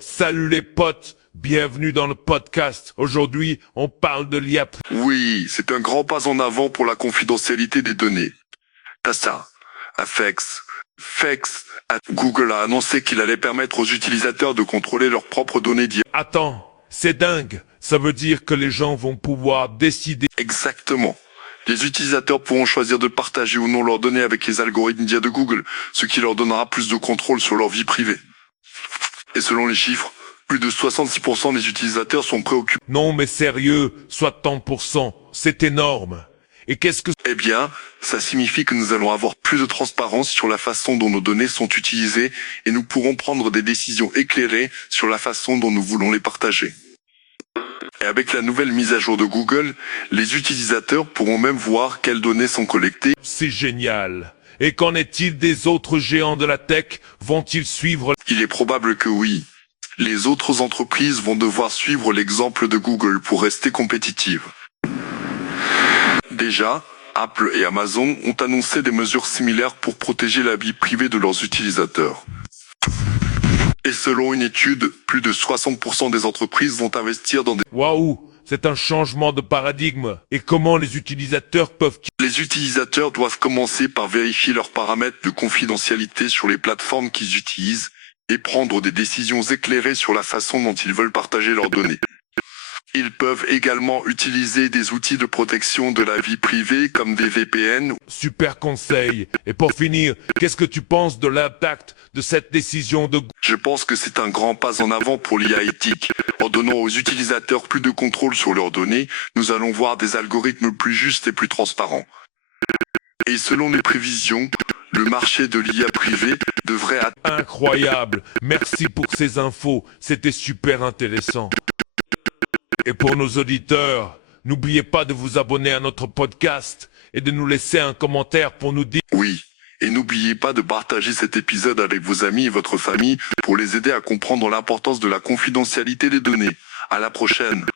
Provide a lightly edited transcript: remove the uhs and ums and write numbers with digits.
Salut les potes, bienvenue dans le podcast. Aujourd'hui, on parle de l'IA. Oui, c'est un grand pas en avant pour la confidentialité des données. TASA, Google a annoncé qu'il allait permettre aux utilisateurs de contrôler leurs propres données d'IA. Attends, c'est dingue. Ça veut dire que les gens vont pouvoir décider. Exactement. Les utilisateurs pourront choisir de partager ou non leurs données avec les algorithmes d'IA de Google, ce qui leur donnera plus de contrôle sur leur vie privée. Et selon les chiffres, plus de 66% des utilisateurs sont préoccupés. Non mais sérieux, 60%, c'est énorme. Et qu'est-ce que... Eh bien, ça signifie que nous allons avoir plus de transparence sur la façon dont nos données sont utilisées et nous pourrons prendre des décisions éclairées sur la façon dont nous voulons les partager. Et avec la nouvelle mise à jour de Google, les utilisateurs pourront même voir quelles données sont collectées. C'est génial. Et qu'en est-il des autres géants de la tech? Vont-ils suivre... Il est probable que oui. Les autres entreprises vont devoir suivre l'exemple de Google pour rester compétitives. Déjà, Apple et Amazon ont annoncé des mesures similaires pour protéger la vie privée de leurs utilisateurs. Et selon une étude, plus de 60% des entreprises vont investir dans des... Waouh, c'est un changement de paradigme. Et comment les utilisateurs peuvent... Les utilisateurs doivent commencer par vérifier leurs paramètres de confidentialité sur les plateformes qu'ils utilisent et prendre des décisions éclairées sur la façon dont ils veulent partager leurs données. Ils peuvent également utiliser des outils de protection de la vie privée comme des VPN. Super conseil. Et pour finir, qu'est-ce que tu penses de l'impact de cette décision de... Je pense que c'est un grand pas en avant pour l'IA éthique. En donnant aux utilisateurs plus de contrôle sur leurs données, nous allons voir des algorithmes plus justes et plus transparents. Et selon les prévisions, le marché de l'IA privée devrait atteindre... Incroyable. Merci pour ces infos. C'était super intéressant. Et pour nos auditeurs, n'oubliez pas de vous abonner à notre podcast et de nous laisser un commentaire pour nous dire... Oui, et n'oubliez pas de partager cet épisode avec vos amis et votre famille pour les aider à comprendre l'importance de la confidentialité des données. À la prochaine.